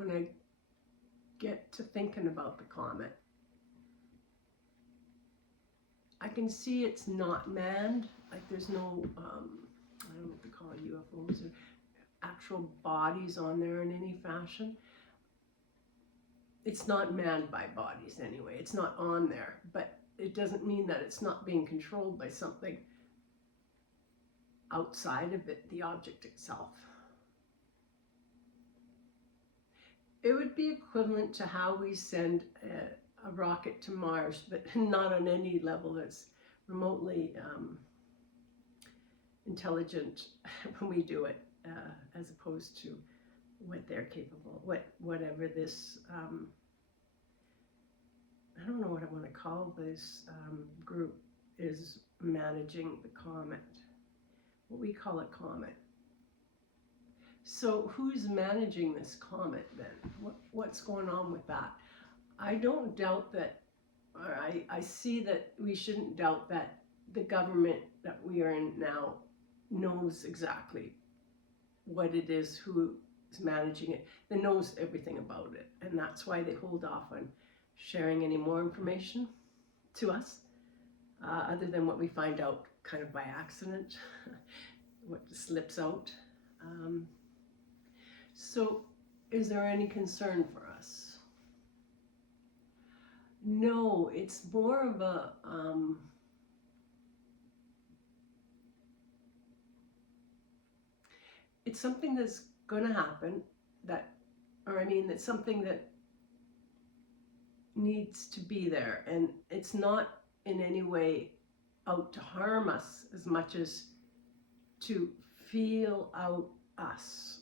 when I get to thinking about the comet, I can see it's not manned. Like there's no, I don't know what to call it, UFOs or actual bodies on there in any fashion. It's not manned by bodies anyway. It's not on there, but it doesn't mean that it's not being controlled by something outside of it, the object itself. It would be equivalent to how we send a rocket to Mars, but not on any level that's remotely intelligent when we do it, as opposed to what they're capable, whatever this, I don't know what I want to call this group is managing the comet. What we call a comet. So who's managing this comet then? What's going on with that? I don't doubt that, or I see that we shouldn't doubt that the government that we are in now knows exactly what it is, who is managing it. They knows everything about it, and that's why they hold off on sharing any more information to us, other than what we find out kind of by accident, what slips out. So is there any concern for us? No, it's more of a, it's something that's going to happen, that, or I mean, it's something that needs to be there, and it's not in any way out to harm us as much as to feel out us,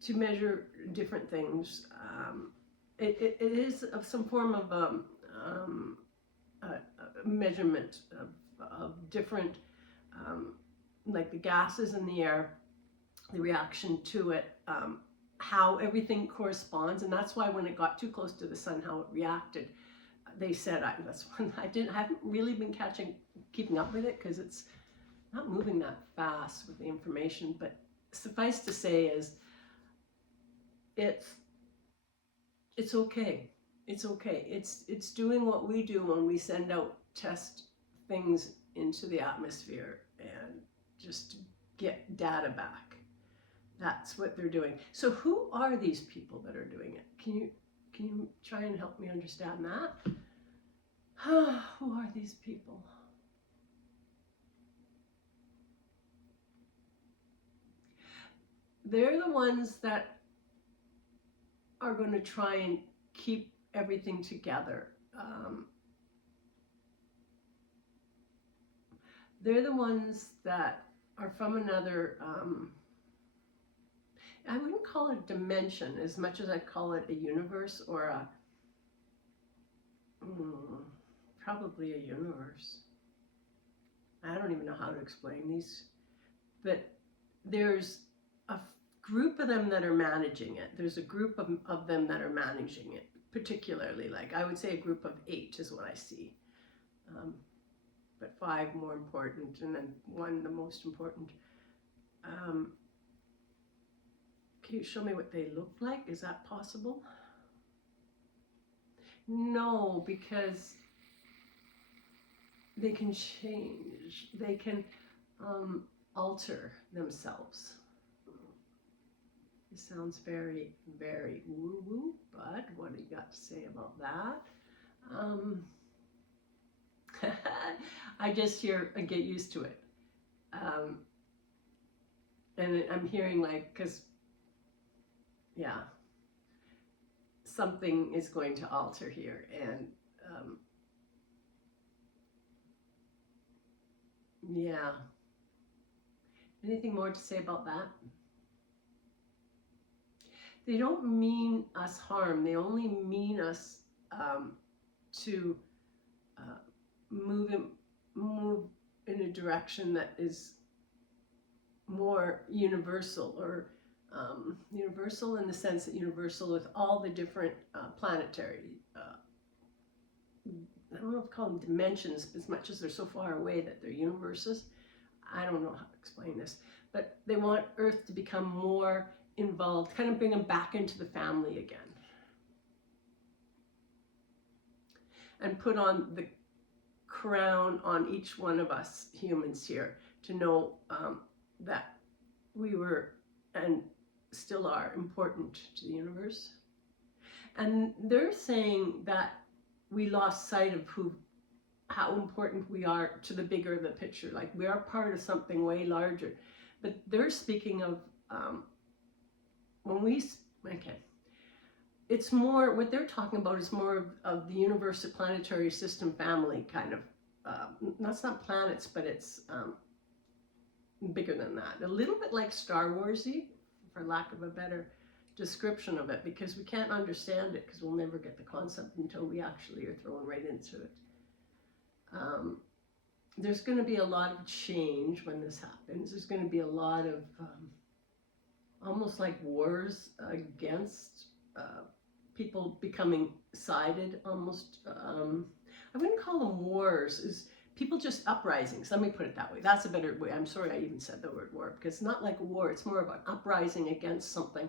to measure different things. It is of some form of a measurement of different, like the gases in the air, the reaction to it, how everything corresponds, and that's why when it got too close to the sun, how it reacted. They said, that's when I haven't really been keeping up with it, because it's not moving that fast with the information, but suffice to say is, it's okay. It's okay. It's doing what we do when we send out test things into the atmosphere and just get data back. That's what they're doing. So who are these people that are doing it? Can you try and help me understand that? Who are these people? They're the ones that are going to try and keep everything together. They're the ones that are from another, I wouldn't call it dimension as much as I'd call it a universe, or a, probably a universe. I don't even know how to explain these, but there's a group of them that are managing it. There's a group of them that are managing it, particularly, like I would say a group of 8 is what I see, but 5 more important, and then 1 the most important. Can you show me what they look like? Is that possible? No, because they can change. They can alter themselves. It sounds very, very woo-woo, but what do you got to say about that? I just I get used to it. And I'm hearing like, because, yeah, something is going to alter here, and yeah. Anything more to say about that? They don't mean us harm. They only mean us to move in a direction that is more universal, or universal in the sense that universal with all the different planetary, I don't know if to call them dimensions as much as they're so far away that they're universes. I don't know how to explain this, but they want Earth to become more involved, kind of bring them back into the family again. And put on the crown on each one of us humans here to know that we were and still are important to the universe. And they're saying that we lost sight of how important we are to the bigger the picture. Like, we are part of something way larger. But they're speaking of it's more, what they're talking about is more of the universe, the planetary system family kind of. That's not planets, but it's bigger than that. A little bit like Star Wars-y, for lack of a better description of it, because we can't understand it, because we'll never get the concept until we actually are thrown right into it. There's going to be a lot of change when this happens. There's going to be a lot of almost like wars against people becoming sided, almost. I wouldn't call them wars, is people just uprisings. Let me put it that way. That's a better way. I'm sorry I even said the word war, because it's not like a war. It's more of an uprising against something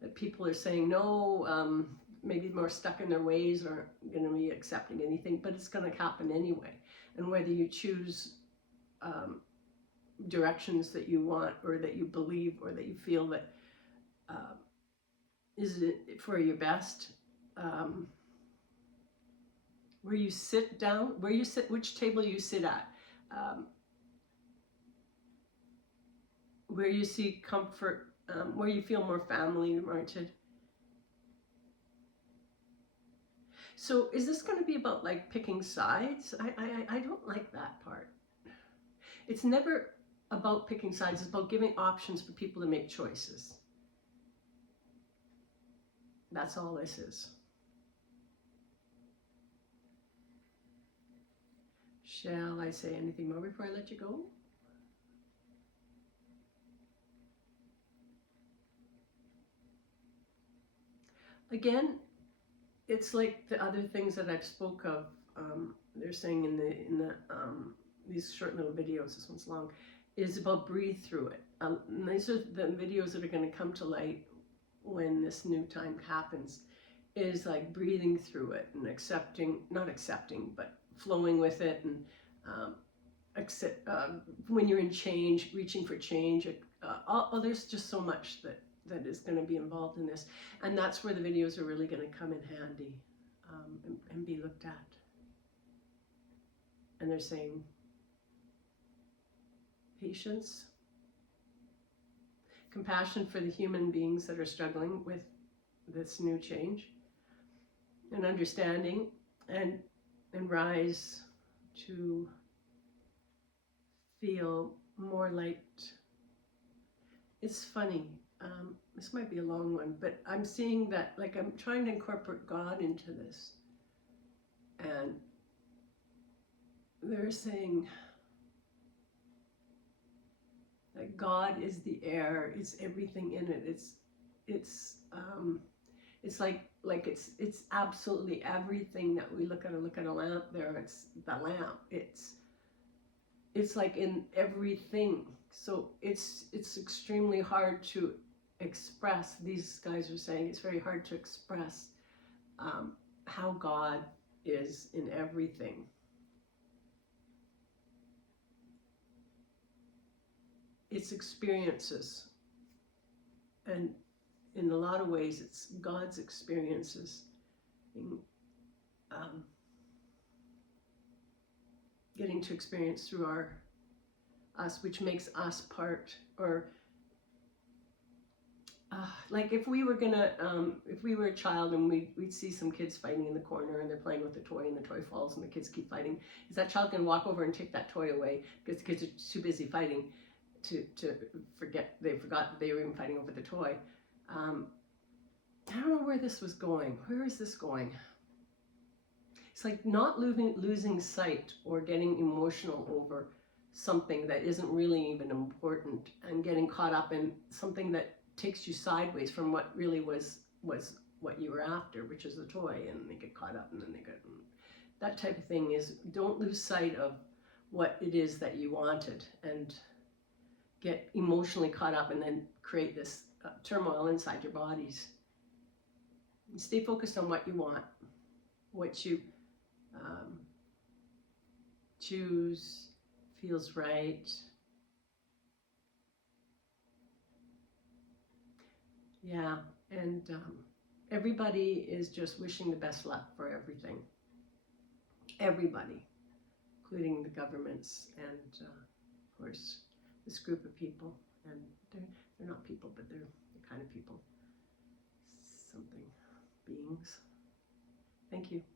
that people are saying, no, maybe more stuck in their ways, or going to be accepting anything, but it's going to happen anyway. And whether you choose directions that you want, or that you believe, or that you feel that is it for your best, where you sit down, where you sit, which table you sit at, where you see comfort, where you feel more family oriented. So is this going to be about like picking sides? I don't like that part. It's never about picking sides. It's about giving options for people to make choices. That's all this is. Shall I say anything more before I let you go? Again, it's like the other things that I've spoke of. They're saying in the these short little videos. This one's long. Is about breathe through it. And these are the videos that are going to come to light when this new time happens. Is like breathing through it and accepting, not accepting, but flowing with it, and when you're in change, reaching for change. There's just so much that is going to be involved in this, and that's where the videos are really going to come in handy and be looked at. And they're saying patience, compassion for the human beings that are struggling with this new change, and understanding, and rise to feel more light. It's funny. This might be a long one, but I'm seeing that, like, I'm trying to incorporate God into this. And they're saying that God is the air, it's everything in it. It's like it's absolutely everything that we look at a lamp there. It's the lamp. It's like in everything. So it's extremely hard to express. These guys are saying it's very hard to express how God is in everything. It's experiences, and in a lot of ways it's God's experiences getting to experience through us, which makes us part, or like if we were a child and we'd see some kids fighting in the corner and they're playing with the toy and the toy falls and the kids keep fighting, is that child going to walk over and take that toy away because the kids are too busy fighting to forget, they forgot that they were even fighting over the toy? I don't know where this was going. Where is this going? It's like not losing sight or getting emotional over something that isn't really even important, and getting caught up in something that takes you sideways from what really was what you were after, which is the toy, and they get caught up and then they get that type of thing. Is don't lose sight of what it is that you wanted and get emotionally caught up and then create this turmoil inside your bodies. Stay focused on what you want, what you choose, feels right. Yeah, and everybody is just wishing the best luck for everything. Everybody, including the governments and, of course, this group of people. And they're not people, but they're the kind of people, something, beings. Thank you.